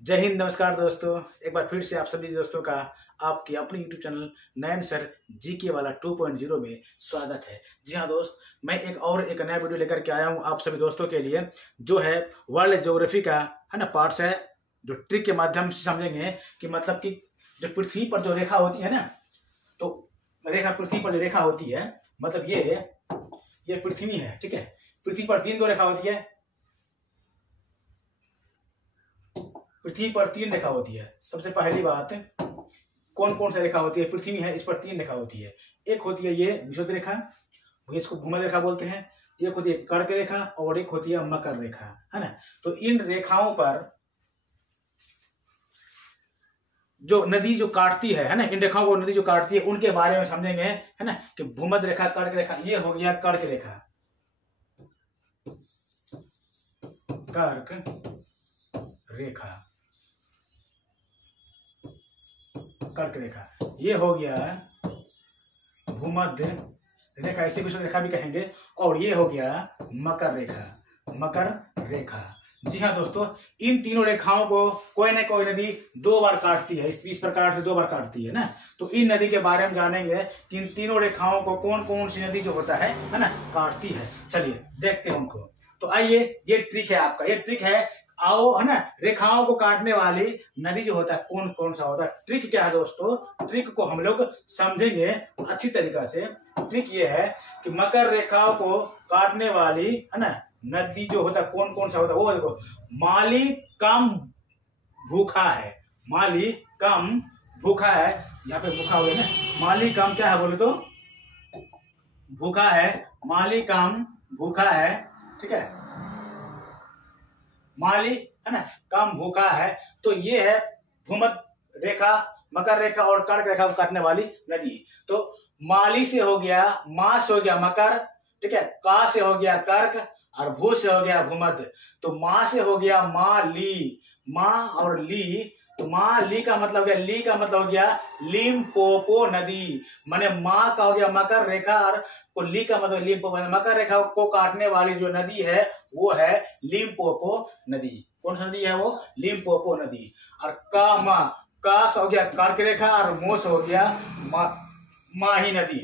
जय हिंद, नमस्कार दोस्तों। एक बार फिर से आप सभी दोस्तों का आपके अपने YouTube चैनल नयन सर जीके वाला 2.0 में स्वागत है। जी हाँ दोस्त, मैं एक नया वीडियो लेकर के आया हूँ आप सभी दोस्तों के लिए, जो है वर्ल्ड ज्योग्राफी का है ना पार्ट्स है, जो ट्रिक के माध्यम से समझेंगे कि मतलब कि जो पृथ्वी पर जो रेखा होती है ना, तो पृथ्वी पर जो रेखा होती है, मतलब ये पृथ्वी है, ठीक है। पृथ्वी पर 3 रेखा होती है, पृथ्वी पर 3 रेखा होती है। सबसे पहली बात, कौन कौन सी रेखा होती है? पृथ्वी है, इस पर 3 रेखा होती है। एक होती है ये विषुवत रेखा, इसको भूमध्य रेखा बोलते हैं। एक होती है कर्क रेखा और एक होती है मकर रेखा, है ना। तो इन रेखाओं पर जो नदी जो काटती है ना, इन रेखाओं को नदी जो काटती है उनके बारे में समझेंगे, है ना, कि भूमध्य रेखा, कर्क रेखा। ये हो गया कर्क रेखा, कर्क रेखा, कर्क रेखा। ये हो गया भूमध्य रेखा, इसे विषुवत रेखा भी कहेंगे। और ये हो गया मकर रेखा, मकर रेखा। जी हाँ दोस्तों, इन तीनों रेखाओं को कोई ना कोई नदी 2 बार काटती है, इस प्रकार से 2 बार काटती है ना। तो इन नदी के बारे में जानेंगे कि इन तीनों रेखाओं को कौन कौन सी नदी जो होता है ना, काटती है। चलिए देखते हैं उनको। तो आइए, ये ट्रिक है आपका, ये ट्रिक है। आओ, है ना, रेखाओं को काटने वाली नदी जो होता है कौन कौन सा होता है। ट्रिक क्या है दोस्तों? ट्रिक को हम लोग समझेंगे अच्छी तरीका से। ट्रिक ये है कि मकर रेखाओं को काटने वाली, है ना, नदी जो होता है कौन कौन सा होता है, वो देखो। माली कम भूखा है, माली कम भूखा है। यहाँ पे भूखा हो गया ना, माली कम क्या है बोले तो भूखा है, माली कम भूखा है, ठीक है। माली, है ना, कम भूखा है। तो ये है भूमध्य रेखा, मकर रेखा और कर्क रेखा को काटने वाली नदी। तो माली से हो गया, मां से हो गया मकर, ठीक है, का से हो गया कर्क और भू से हो गया भूमध्य। तो मां से हो गया माली, मां और ली। तो मां ली का मतलब हो गया, ली का मतलब हो गया लिम्पोपो नदी। माने मां का हो गया मकर रेखा और को ली का मतलब लिम्पोपो। मकर रेखा को काटने वाली जो नदी है वो है लिम्पोपो नदी। कौन सी नदी है वो? लिम्पोपो नदी। और का हो गया कर्क रेखा और मो से हो गया माही नदी।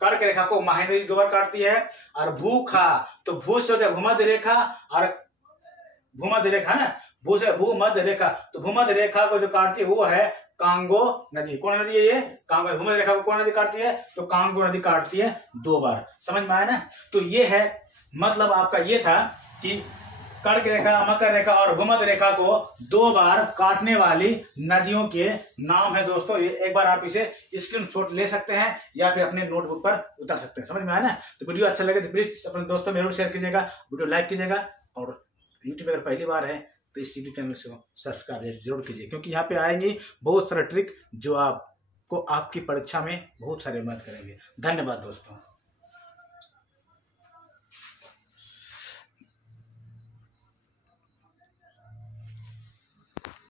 कर्क रेखा को माही नदी 2 बार काटती है। और भूखा, तो भू से हो गया भूमध्य रेखा और भूमध्य रेखा ना, भू से भूमध्य रेखा। तो भूमध्य रेखा को जो काटती है वो है कांगो नदी। कौन नदी है ये? कांगो। भूमध्य रेखा को कौन नदी काटती है? तो कांगो नदी काटती है 2 बार। समझ में आया ना? तो ये है, मतलब आपका ये था कि कर्क रेखा, मकर रेखा और भूमध्य रेखा को 2 बार काटने वाली नदियों के नाम है दोस्तों। ये एक बार आप इसे स्क्रीनशॉट ले सकते हैं या फिर अपने नोटबुक पर उतार सकते हैं। समझ में आया ना? तो वीडियो अच्छा लगे तो प्लीज अपने दोस्तों में जरूर शेयर कीजिएगा, वीडियो लाइक कीजिएगा। और यूट्यूब अगर पहली बार है तो इस यूट्यूब चैनल से सब्सक्राइब जरूर कीजिए, क्योंकि यहाँ पे आएंगे बहुत सारे ट्रिक जो आपको आपकी परीक्षा में बहुत सारे मदद करेंगे। धन्यवाद दोस्तों।